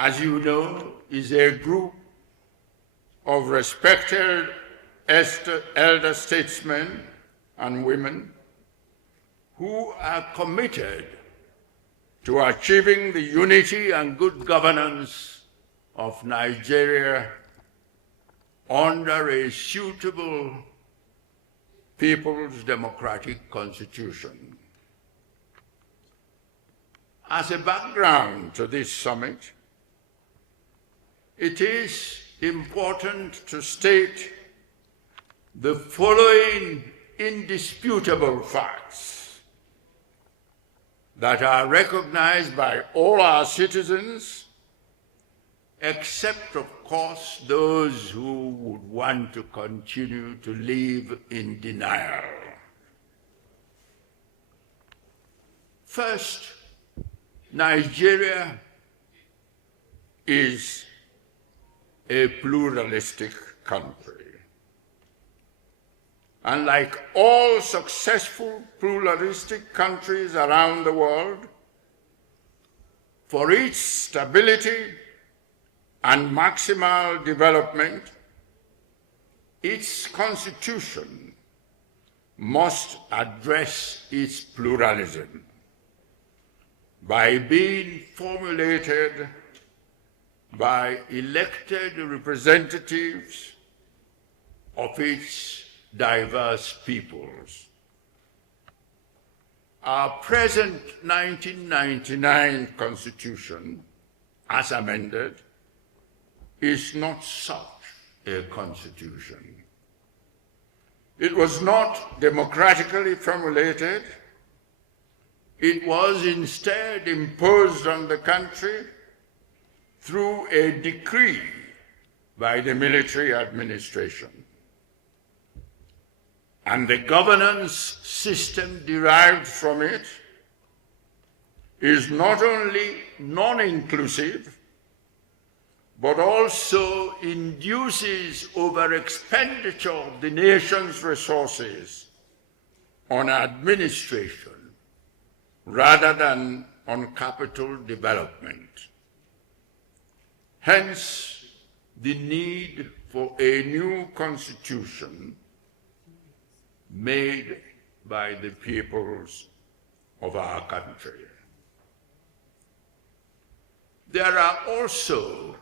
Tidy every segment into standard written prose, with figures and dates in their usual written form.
as you know, is a group of respected elder statesmen and women who are committed to achieving the unity and good governance of Nigeria under a suitable People's Democratic Constitution. As a background to this summit, it is important to state the following indisputable facts that are recognized by all our citizens, except, of course, those who would want to continue to live in denial. First, Nigeria is a pluralistic country. And like all successful pluralistic countries around the world, for its stability and maximal development, its constitution must address its pluralism by being formulated by elected representatives of its diverse peoples. Our present 1999 Constitution, as amended, is not such a constitution. It was not democratically formulated. It was instead imposed on the country through a decree by the military administration. And the governance system derived from it is not only non-inclusive, but also induces over-expenditure of the nation's resources on administration rather than on capital development. Hence, the need for a new constitution made by the peoples of our country. There are also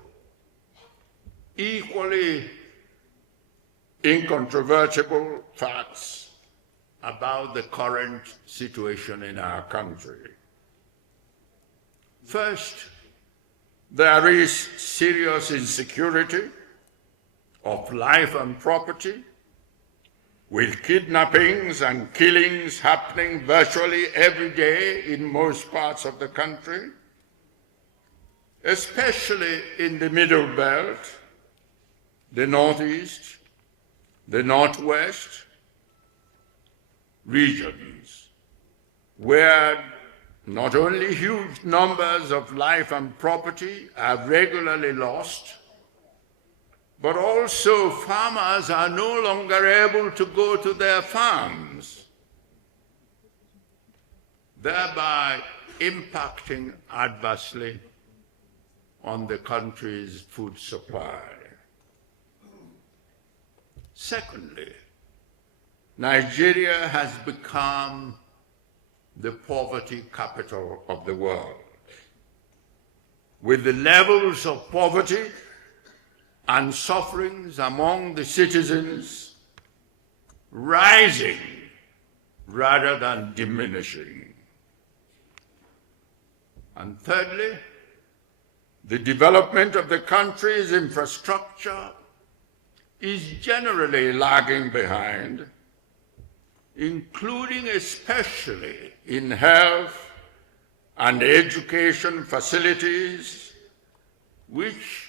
equally incontrovertible facts about the current situation in our country. First, there is serious insecurity of life and property, with kidnappings and killings happening virtually every day in most parts of the country, especially in the Middle Belt, the Northeast, the Northwest regions, where not only huge numbers of life and property are regularly lost, but also farmers are no longer able to go to their farms, thereby impacting adversely on the country's food supply. Secondly, Nigeria has become the poverty capital of the world, with the levels of poverty and sufferings among the citizens rising rather than diminishing. And thirdly, the development of the country's infrastructure is generally lagging behind, including especially in health and education facilities, which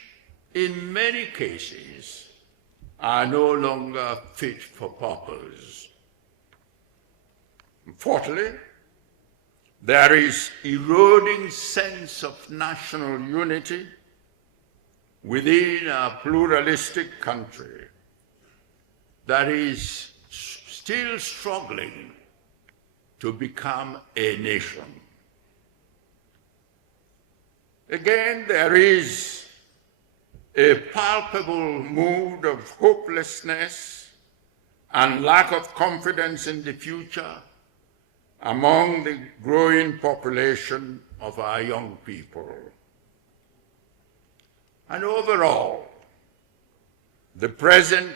in many cases are no longer fit for purpose. Fourthly, there is eroding sense of national unity within a pluralistic country that is still struggling to become a nation. Again, there is a palpable mood of hopelessness and lack of confidence in the future among the growing population of our young people. And overall, the present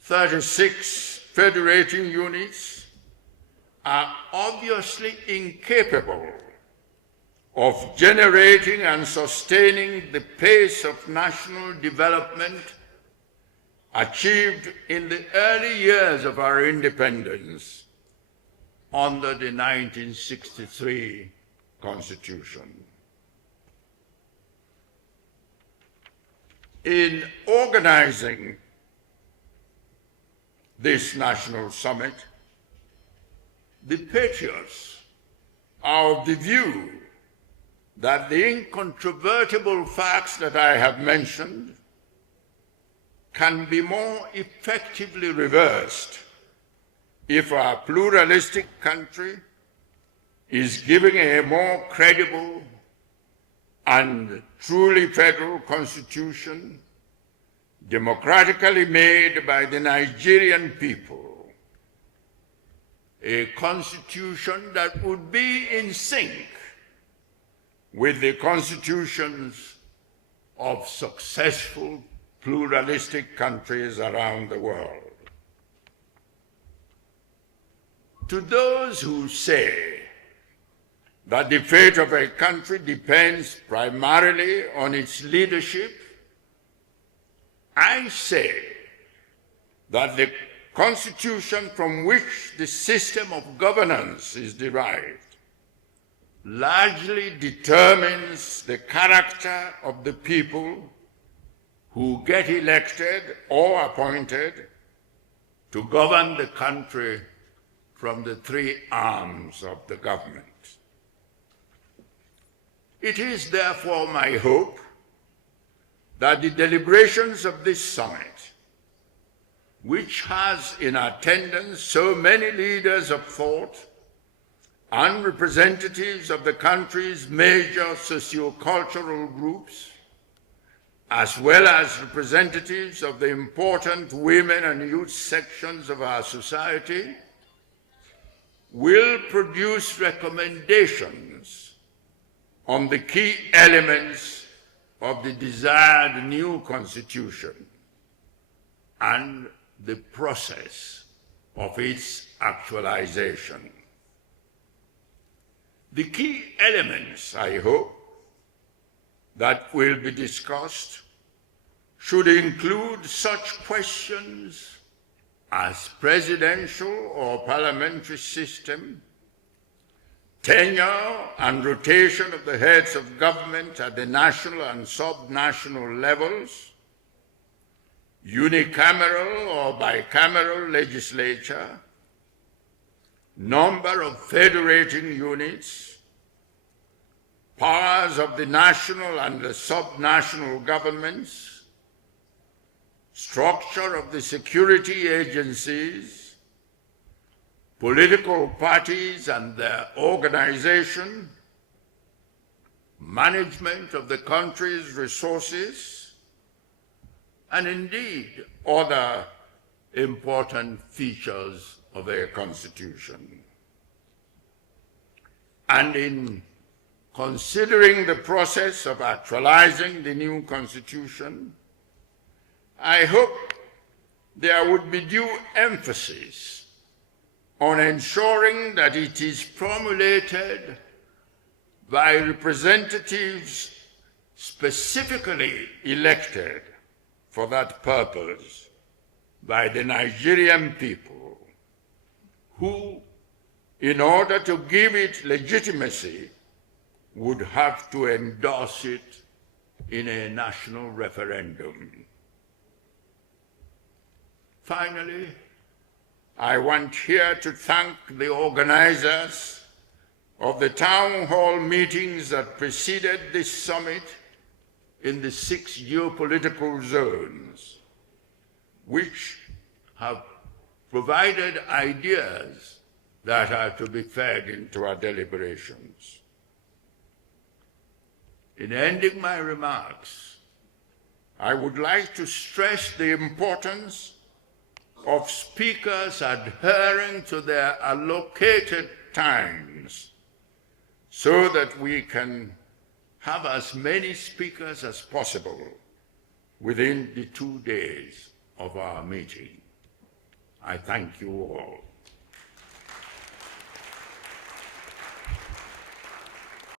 36 federating units are obviously incapable of generating and sustaining the pace of national development achieved in the early years of our independence under the 1963 Constitution. In organizing this national summit, the Patriots are of the view that the incontrovertible facts that I have mentioned can be more effectively reversed if our pluralistic country is given a more credible and truly federal constitution, democratically made by the Nigerian people, a constitution that would be in sync with the constitutions of successful pluralistic countries around the world. To those who say that the fate of a country depends primarily on its leadership, I say that the constitution from which the system of governance is derived largely determines the character of the people who get elected or appointed to govern the country from the three arms of the government. It is therefore my hope that the deliberations of this summit, which has in attendance so many leaders of thought and representatives of the country's major socio-cultural groups, as well as representatives of the important women and youth sections of our society, will produce recommendations on the key elements of the desired new constitution and the process of its actualization. The key elements, I hope, that will be discussed should include such questions as presidential or parliamentary system, tenure and rotation of the heads of government at the national and sub-national levels, unicameral or bicameral legislature, number of federating units, powers of the national and the sub-national governments, structure of the security agencies, political parties and their organization, management of the country's resources, and indeed other important features of a constitution. And in considering the process of actualizing the new constitution, I hope there would be due emphasis on ensuring that it is promulgated by representatives specifically elected for that purpose by the Nigerian people, who, in order to give it legitimacy, would have to endorse it in a national referendum. Finally, I want here to thank the organizers of the town hall meetings that preceded this summit in the 6 geopolitical zones, which have provided ideas that are to be fed into our deliberations. In ending my remarks, I would like to stress the importance of speakers adhering to their allocated times so that we can have as many speakers as possible within the 2 days of our meeting. I thank you all.